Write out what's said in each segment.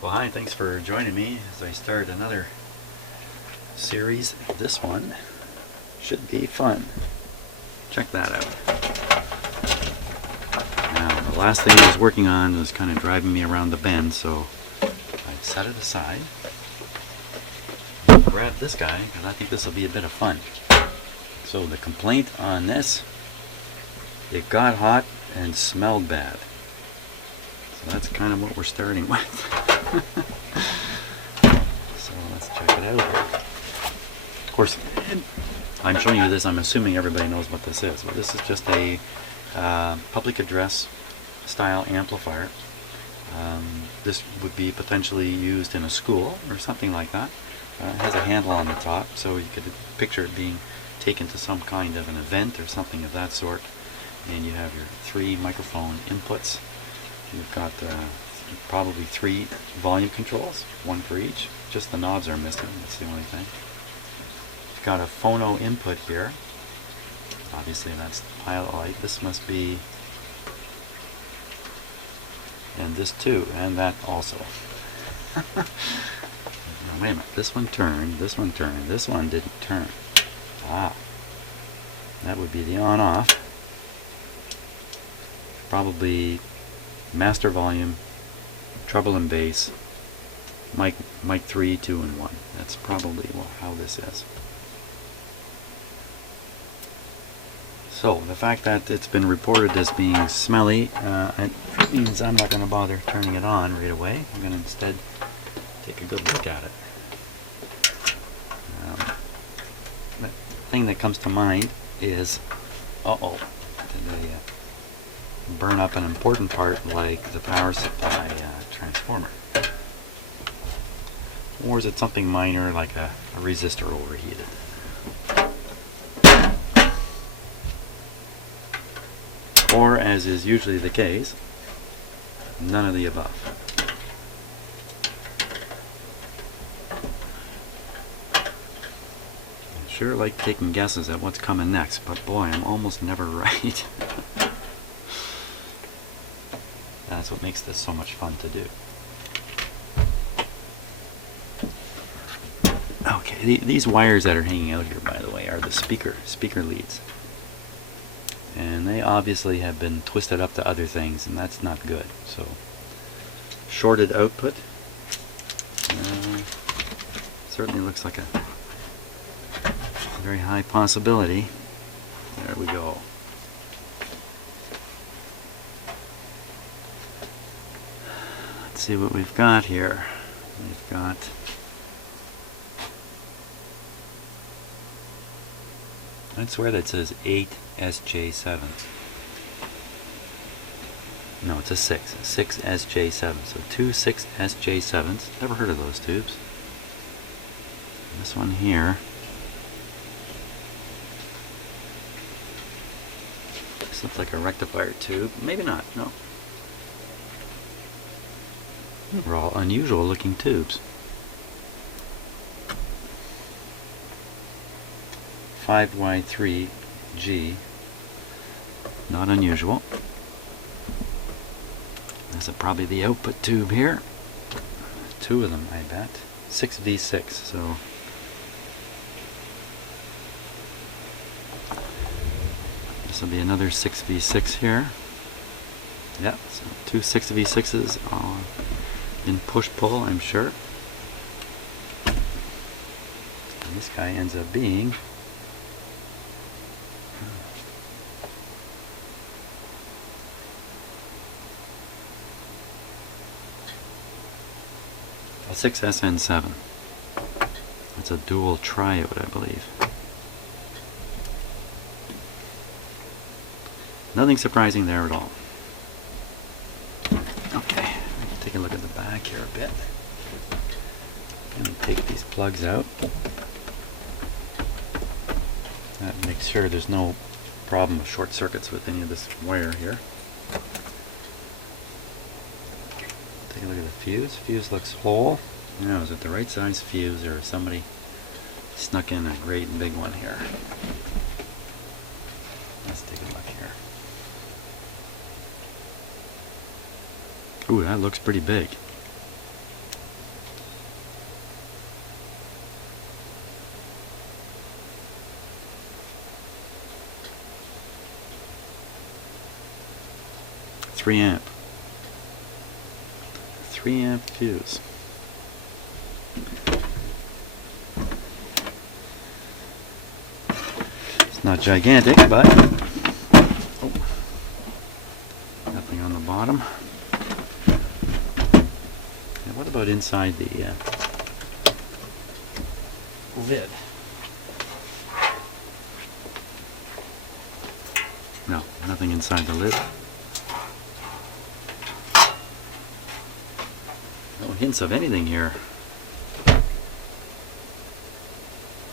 Well, hi, thanks for joining me as I start another series. This one should be fun. Check that out. Now, the last thing I was working on was kind of driving me around the bend, so I set it aside. Grab this guy, because I think this will be a bit of fun. So the complaint on this, it got hot and smelled bad. So that's kind of what we're starting with. So let's check it out. Of course, I'm showing you this, I'm assuming everybody knows what this is. But this is just a public address style amplifier. This would be potentially used in a school or something like that. It has a handle on the top, so you could picture it being taken to some kind of an event or something of that sort. And you have your 3 microphone inputs. You've got probably 3 volume controls, 1 for each. Just the knobs are missing, that's the only thing. You've got a phono input here. Obviously that's the pilot light. This must be, and this too, and that also. Now, wait a minute, this one turned, this one turned, this one didn't turn. Ah, that would be the on-off. Probably master volume, treble and bass, mic 3, 2 and 1. That's probably how this is. So the fact that it's been reported as being smelly, it means I'm not going to bother turning it on right away. I'm going to instead take a good look at it. The thing that comes to mind is, did I burn up an important part like the power supply transformer? Or is it something minor like a resistor overheated? Or, as is usually the case, none of the above. I sure like taking guesses at what's coming next, but boy, I'm almost never right. That's what makes this so much fun to do. Okay, these wires that are hanging out here, by the way, are the speaker leads. And they obviously have been twisted up to other things, and that's not good. So, shorted output. Certainly looks like a very high possibility. There we go. Let's see what we've got here. We've got I swear that says 8 SJ7. No, it's a 6 SJ7. So 2 6 SJ7s. Never heard of those tubes. And this one here. This looks like a rectifier tube. Maybe not. No. They're all unusual looking tubes. 5Y3G. Not unusual. This is probably the output tube here. 2 of them, I bet. 6V6, so this will be another 6V6 here. Yep, so 2 6V6s in push-pull, I'm sure. And this guy ends up being a 6SN7. It's a dual triode, I believe. Nothing surprising there at all. Okay, take a look at the back here a bit. And take these plugs out. That makes sure there's no problem with short circuits with any of this wire here. Take a look at the fuse. Fuse looks whole. Now, is it the right size fuse, or somebody snuck in a great big one here? Let's take a look here. Ooh, that looks pretty big. 3 amp. 3 amp fuse. It's not gigantic, but oh, nothing on the bottom. And what about inside the lid? No, nothing inside the lid. No hints of anything here.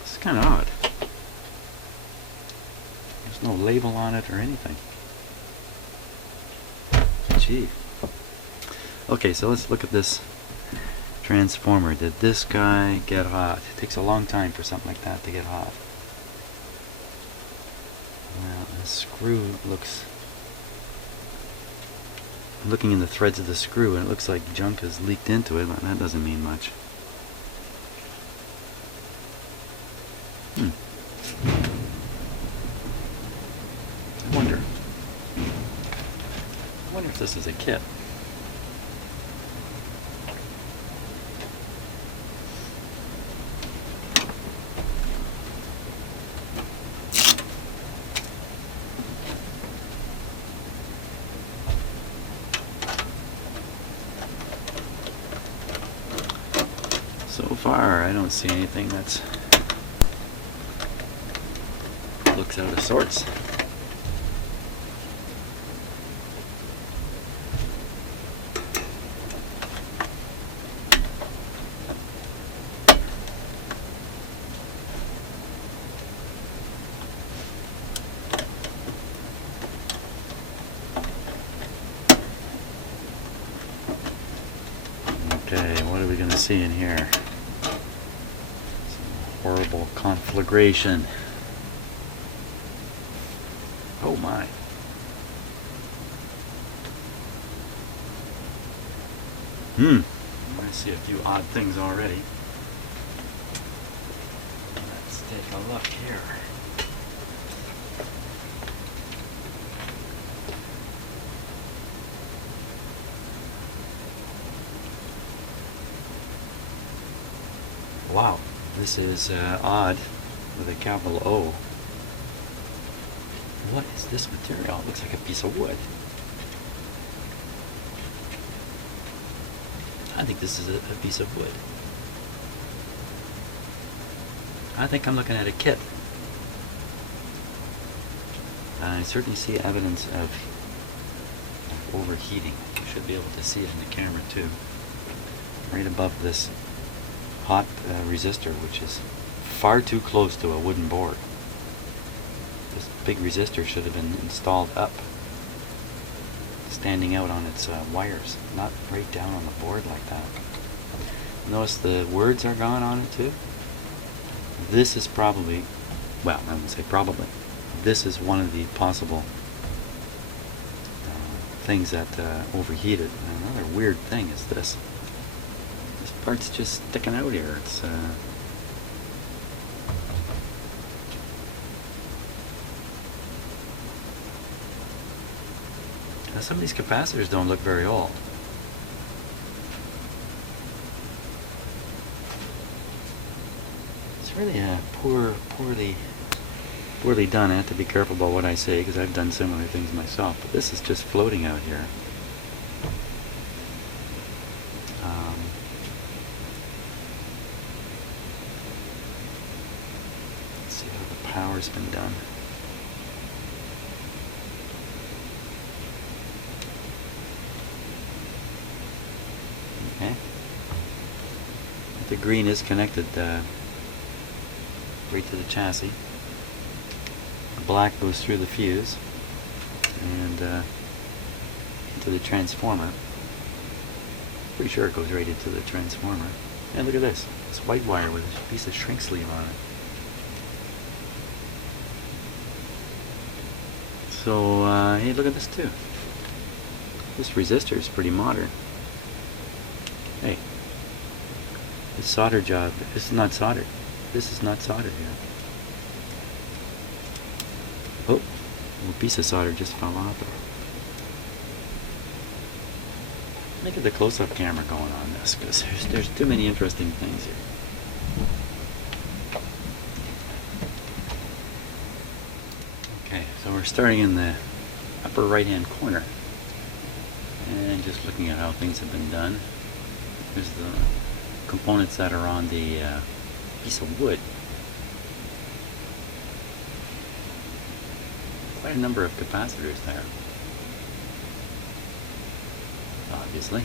It's kind of odd. There's no label on it or anything. Gee. Okay, so let's look at this transformer. Did this guy get hot? It takes a long time for something like that to get hot. Well, the screw looks... I'm looking in the threads of the screw and it looks like junk has leaked into it, but that doesn't mean much. I wonder if this is a kit. So far, I don't see anything that's looks out of sorts. Okay, what are we going to see in here? Horrible conflagration. Oh my. I see a few odd things already. Let's take a look here. Wow, this is odd with a capital O. What is this material? It looks like a piece of wood. I think this is a piece of wood. I think I'm looking at a kit. I certainly see evidence of overheating. You should be able to see it in the camera too. Right above this hot resistor, which is far too close to a wooden board. This big resistor should have been installed up, standing out on its wires, not right down on the board like that. Notice the words are gone on it too. This is probably, well, I wouldn't say probably, this is one of the possible things that overheated. Another weird thing is this. This part's just sticking out here. It's now some of these capacitors don't look very old. It's really poorly done. I have to be careful about what I say because I've done similar things myself. But this is just floating out here. Let's see how the power's been done. Okay. The green is connected right to the chassis. The black goes through the fuse and into the transformer. Pretty sure it goes right into the transformer. And look at this. This white wire with a piece of shrink sleeve on it. So, hey, look at this too. This resistor is pretty modern. Hey, this solder job, this is not soldered. This is not soldered here. Oh, a little piece of solder just fell off. Let me get the close-up camera going on this, because there's too many interesting things here. Okay, so we're starting in the upper right-hand corner, and just looking at how things have been done. Here's the components that are on the piece of wood. Quite a number of capacitors there, obviously.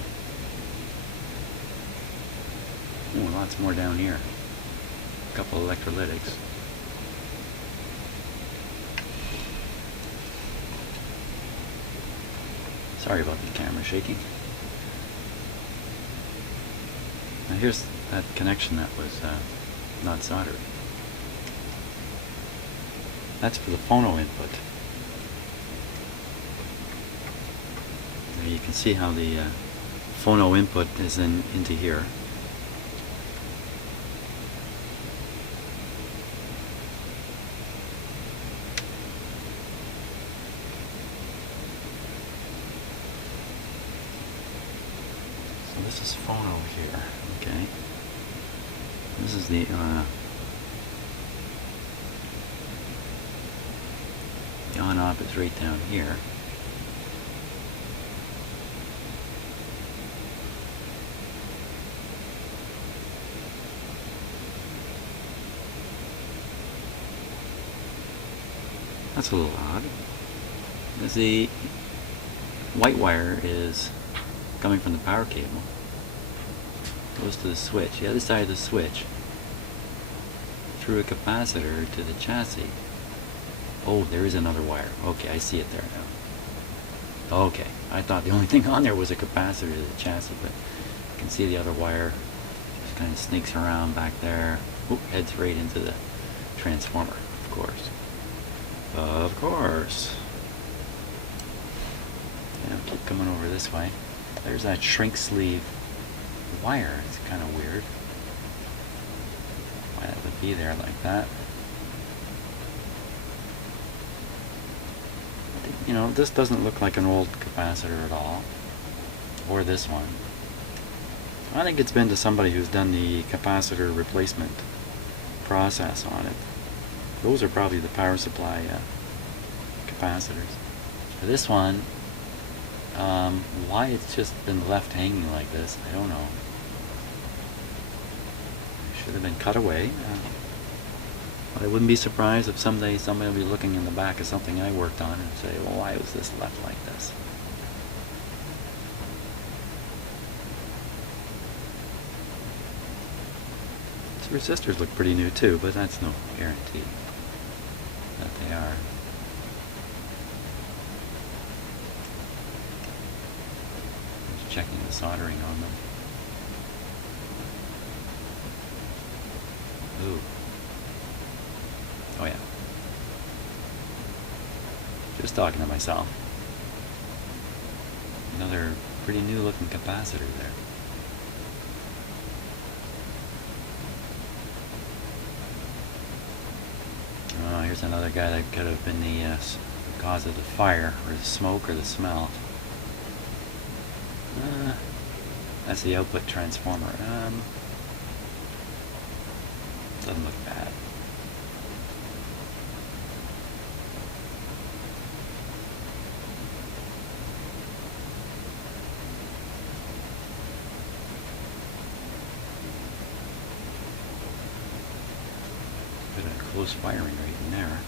Oh, lots more down here. A couple electrolytics. Sorry about the camera shaking. Now here's that connection that was not soldered. That's for the phono input. Now you can see how the phono input is into here. So this is phono here, okay. This is the on-off is right down here. That's a little odd. The white wire is coming from the power cable. Goes to the switch, the other side of the switch, through a capacitor to the chassis. Oh, there is another wire. Okay, I see it there now. Okay, I thought the only thing on there was a capacitor to the chassis, but you can see the other wire just kind of sneaks around back there. Oop, heads right into the transformer, of course. Of course. Yeah, I'll keep coming over this way. There's that shrink sleeve wire. It's kind of weird why that would be there like that. You know, this doesn't look like an old capacitor at all, or this one. I think it's been to somebody who's done the capacitor replacement process on it. Those are probably the power supply capacitors. For this one, why it's just been left hanging like this, I don't know. It should have been cut away. But I wouldn't be surprised if someday somebody will be looking in the back of something I worked on and say, well, why was this left like this? These resistors look pretty new too, but that's no guarantee that they are. Just checking the soldering on them. Ooh. Oh yeah. Just talking to myself. Another pretty new looking capacitor there. Oh, here's another guy that could have been the cause of the fire, or the smoke, or the smell. That's the output transformer. Doesn't look bad. Bit of close wiring right in there.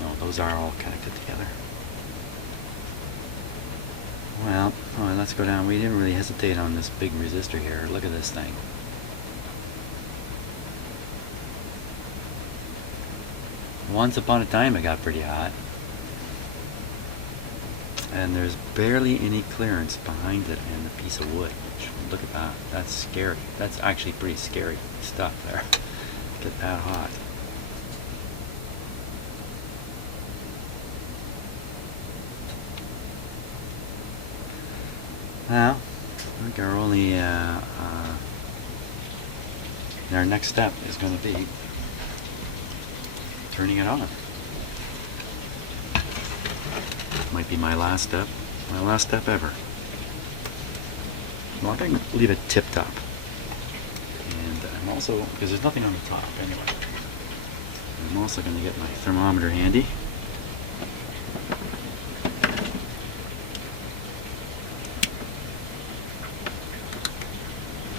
No, those are all connected together. Well, let's go down. We didn't really hesitate on this big resistor here. Look at this thing. Once upon a time it got pretty hot. And there's barely any clearance behind it and the piece of wood. Look at that. That's scary. That's actually pretty scary stuff there. Get that hot. Well, I think our only our next step is going to be turning it on. Might be my last step. My last step ever. Well, I'm going to leave it tip top. And I'm also, because there's nothing on the top anyway, I'm also going to get my thermometer handy.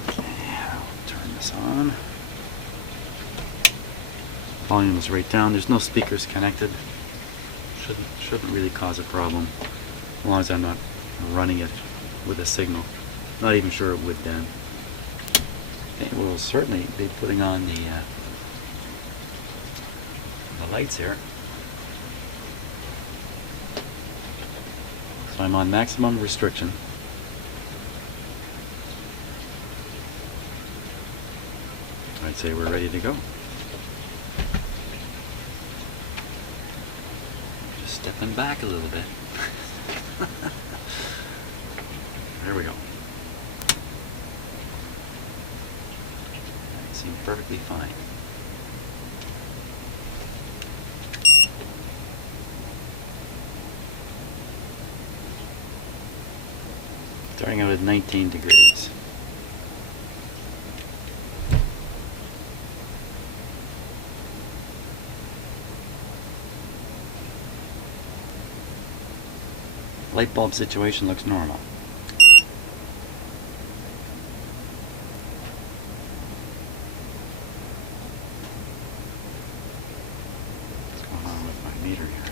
Okay, I'll turn this on. Volume is right down. There's no speakers connected. Shouldn't really cause a problem, as long as I'm not running it with a signal. Not even sure it would then. Okay, we'll certainly be putting on the lights here. So I'm on maximum restriction. I'd say we're ready to go. Just stepping back a little bit. There we go. That seemed perfectly fine. Starting out at 19 degrees. Light bulb situation looks normal. What's going on with my meter here?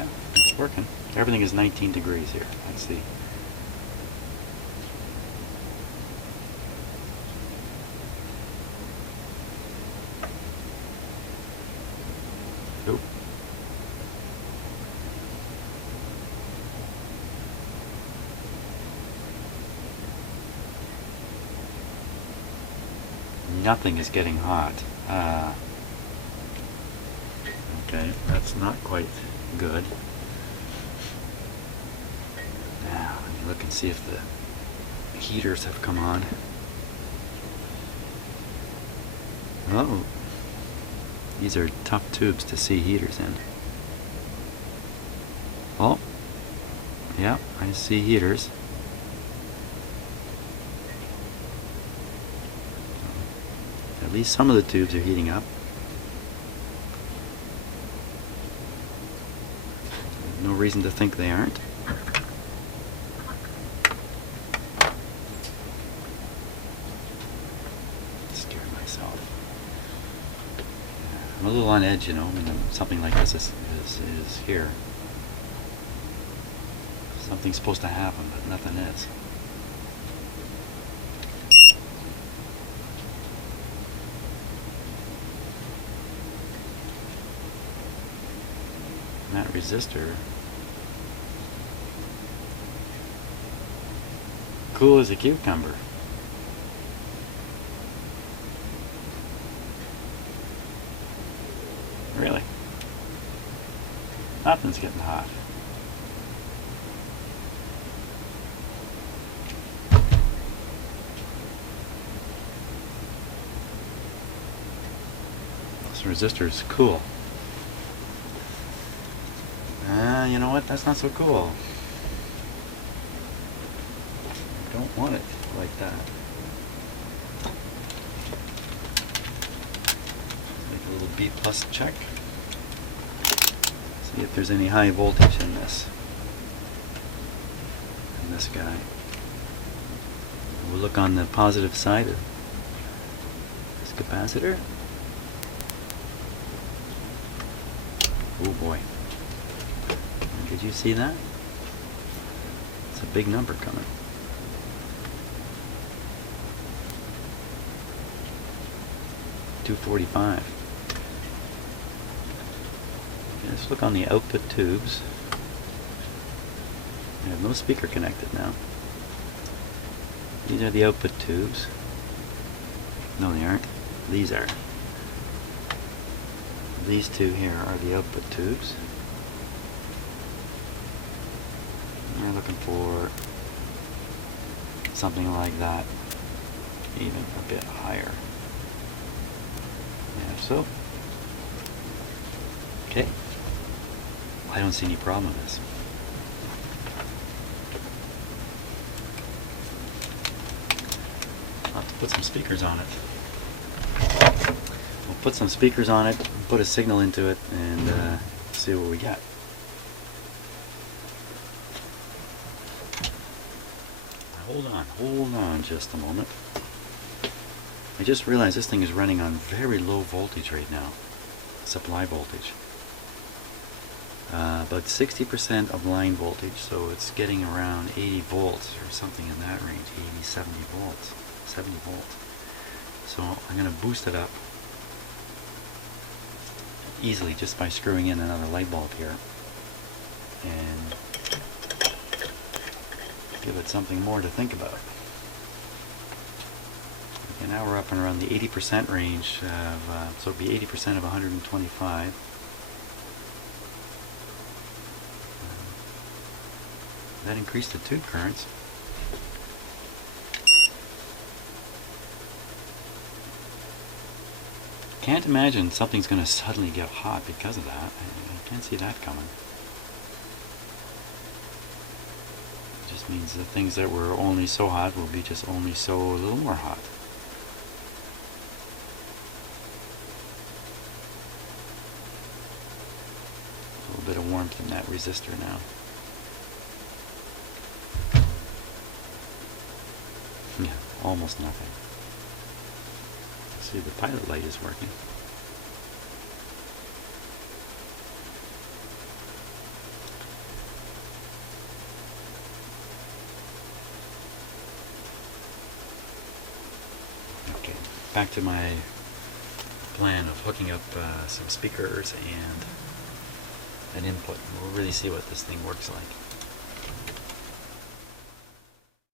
Yeah, it's working. Everything is 19 degrees here. I see. Oop. Nothing is getting hot. Okay, that's not quite good. Now, let me look and see if the heaters have come on. Oh, these are tough tubes to see heaters in. Oh, yeah, I see heaters. At least some of the tubes are heating up. No reason to think they aren't. Scared myself. I'm a little on edge, you know, when something like this is here. Something's supposed to happen, but nothing is. That resistor, cool as a cucumber. Really? Nothing's getting hot. This resistor is cool. You know what? That's not so cool. I don't want it like that. Make a little B+ check. See if there's any high voltage in this. In this guy. We'll look on the positive side of this capacitor. Oh boy. Did you see that? It's a big number coming. $245. Okay, let's look on the output tubes. I have no speaker connected now. These are the output tubes. No, they aren't. These are. These two here are the output tubes. We're looking for something like that, even a bit higher. Yeah, so. Okay. I don't see any problem with this. have to put some speakers on it. We'll put some speakers on it, put a signal into it, and see what we get. Hold on just a moment. I just realized this thing is running on very low voltage right now, supply voltage. About 60% of line voltage, so it's getting around 80 volts or something in that range, 80, 70 volts, 70 volts. So I'm going to boost it up easily just by screwing in another light bulb here and give it something more to think about. Okay, now we're up and around the 80% range of, so it'd be 80% of 125. That increased the tube currents. Can't imagine something's going to suddenly get hot because of that. I can't see that coming. It just means the things that were only so hot will be just only so a little more hot. A little bit of warmth in that resistor now. Yeah, almost nothing. See, the pilot light is working. Okay, back to my plan of hooking up some speakers and an input. We'll really see what this thing works like.